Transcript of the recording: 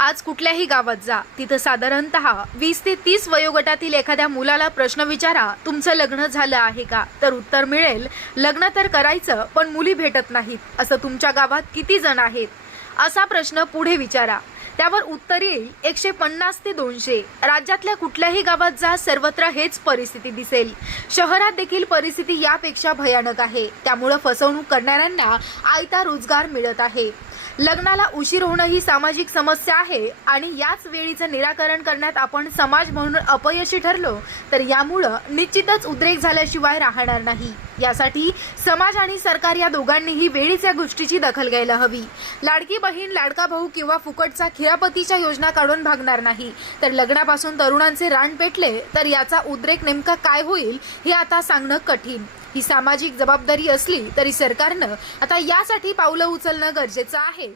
आज कुठल्याही गावात जा. तिथं साधारणतः वीस ते तीस वयोगटातील एखाद्या मुलाला प्रश्न विचारा तुमचं लग्न झालं आहे का? तर उत्तर मिळेल लग्न तर करायचं पण मुली भेटत नाहीत असं तुमच्या गावात किती जण आहेत? असा प्रश्न पुढे विचारा. त्यावर उत्तर येईल एकशे पन्नास ते दोनशे. राज्यातल्या कुठल्याही गावात जा सर्वत्र हेच परिस्थिती दिसेल. शहरात देखील परिस्थिती यापेक्षा भयानक आहे. त्यामुळं फसवणूक करणाऱ्यांना आयता रोजगार मिळत आहे. लग्नाला उशीर होणं ही सामाजिक समस्या आहे आणि याच वेळीचं निराकरण करण्यात आपण समाज म्हणून अपयशी ठरलो तर यामुळं निश्चितच उद्रेक झाल्याशिवाय राहणार नाही. यासाठी समाज आणि सरकार या दोघांनीही वेळीच या गोष्टीची दखल घ्यायला हवी. लाडकी बहीण लाडका भाऊ किंवा फुकटचा खिरापतीच्या योजना काढून भागणार नाही. तर लग्नापासून तरुणांचे रान पेटले तर याचा उद्रेक नेमका काय होईल हे आता सांगणं कठीण. ही सामाजिक जबाबदारी असली तरी सरकारनं आता यासाठी पावलं उचलणं गरजेचं आहे.